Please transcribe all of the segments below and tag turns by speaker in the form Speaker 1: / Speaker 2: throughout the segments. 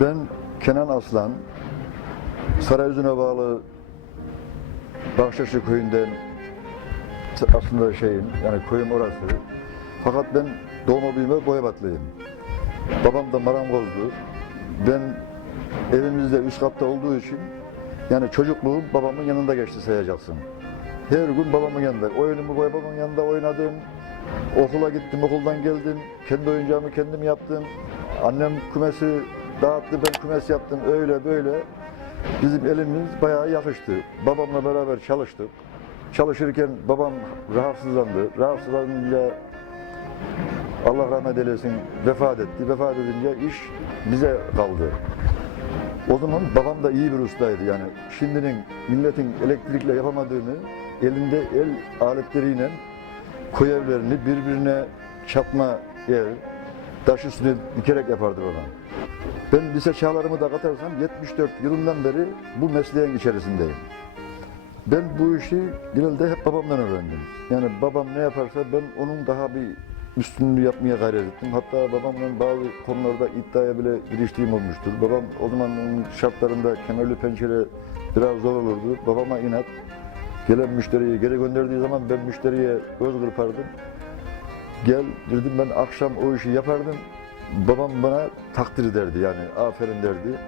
Speaker 1: Ben Kenan Aslan, Sarayüzü'ne bağlı Bahçeşi köyünden aslında şeyim, yani köyüm orası. Fakat ben doğma büyüme Boyabatlıyım. Babam da marangozdu. Ben evimizde üst katta olduğu için yani çocukluğum babamın yanında geçti sayacaksın. Her gün babamın yanında. Oyunumu babamın yanında oynadım. Okula gittim, okuldan geldim. Kendi oyuncağımı kendim yaptım. Annem kümesi dağıttı, ben kümes yaptım. Öyle böyle. Bizim elimiz bayağı yakıştı. Babamla beraber çalıştık. Çalışırken babam rahatsızlandı. Rahatsızlanınca Allah rahmet eylesin vefat etti. Vefat edince iş bize kaldı. O zaman babam da iyi bir ustaydı yani. Şimdinin milletin elektrikle yapamadığını elinde el aletleriyle koy evlerini birbirine çapma ev, taş üstüne dikerek yapardı babam. Ben lise çağlarımı da katarsam 74 yılından beri bu mesleğin içerisindeyim. Ben bu işi genelde hep babamdan öğrendim. Yani babam ne yaparsa ben onun daha bir üstünlüğü yapmaya gayret ettim. Hatta babamla bazı konularda iddiaya bile giriştiğim olmuştur. Babam o zamanın şartlarında kemerli pençere biraz zor olurdu. Babama inat. Gelen müşteriyi geri gönderdiği zaman ben müşteriye göz kırpardım. Gel dedim ben akşam o işi yapardım. Babam bana takdir ederdi yani aferin derdi.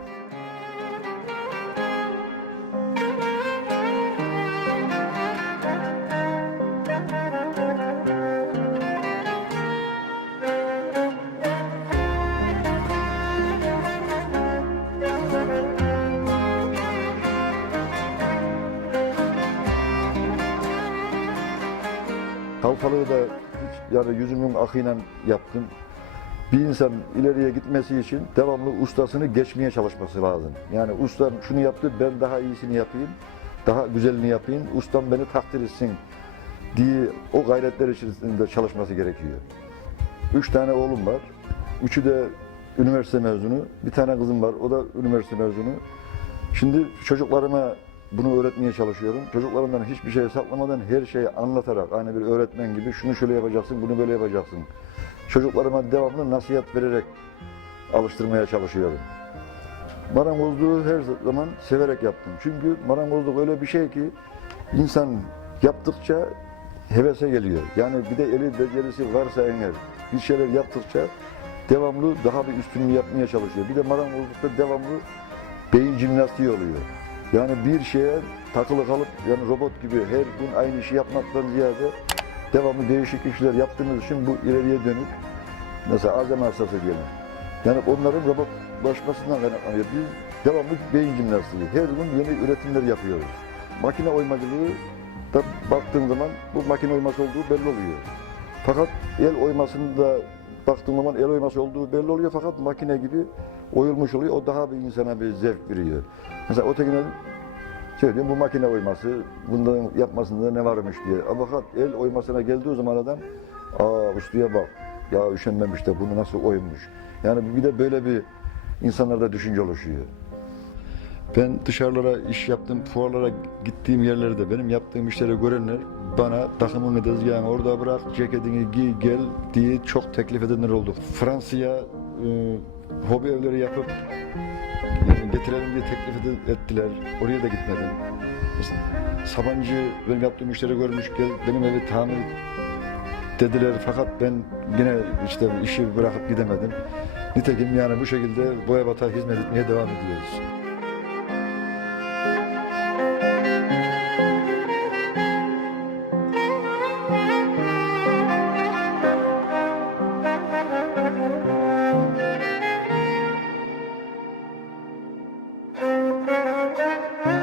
Speaker 1: Kalfalığı da hiç yani yüzümün akıyla yaptım. Bir insan ileriye gitmesi için devamlı ustasını geçmeye çalışması lazım. Yani ustam şunu yaptı ben daha iyisini yapayım, daha güzelini yapayım, ustam beni takdir etsin diye o gayretler içerisinde çalışması gerekiyor. Üç tane oğlum var. Üçü de üniversite mezunu. Bir tane kızım var. O da üniversite mezunu. Şimdi çocuklarıma bunu öğretmeye çalışıyorum. Çocuklarımdan hiçbir şey saklamadan her şeyi anlatarak aynı bir öğretmen gibi şunu şöyle yapacaksın, bunu böyle yapacaksın. Çocuklarıma devamlı nasihat vererek alıştırmaya çalışıyorum. Marangozluğu her zaman severek yaptım. Çünkü marangozluk öyle bir şey ki insan yaptıkça hevese geliyor. Yani bir de eli becerisi varsa eğer bir şeyler yaptıkça devamlı daha bir üstünlüğü yapmaya çalışıyor. Bir de marangozlukta devamlı beyin jimnastiği oluyor. Yani bir şeye takılı kalıp yani robot gibi her gün aynı işi yapmaktan ziyade devamlı değişik işler yaptığımız için bu ileriye dönük mesela Azem hastası diyelim. Yani onların robotlaşmasından kaynaklanıyor. Biz devamlı beyin jimnastiği. Her gün yeni üretimler yapıyoruz. Makine oymacılığı da baktığın zaman bu makine oyması olduğu belli oluyor. Fakat el oymasında baktığın zaman el oyması olduğu belli oluyor fakat makine gibi oyulmuş oluyor. O daha bir insana bir zevk veriyor. Mesela ötekine söylüyorum bu makine oyması, bunların yapmasında ne varmış diye. Ama fakat el oymasına geldiği zaman adam, aa ustaya bak, ya üşenmemiş de bunu nasıl oymuş. Yani bir de böyle bir insanlarda düşünce oluşuyor. Ben dışarılara iş yaptım, fuarlara gittiğim yerlerde benim yaptığım işleri görenler bana takımını tezgahına orada bırak, ceketini giy gel diye çok teklif edenler oldu. Fransa'ya e, hobi evleri yapıp getirelim diye teklif ettiler. Oraya da gitmedim. Mesela Sabancı benim yaptığım işleri görmüş gel benim evi tamir dediler fakat ben yine işte işi bırakıp gidemedim. Nitekim yani bu şekilde Boyabat'a hizmet etmeye devam ediyoruz. Thank you.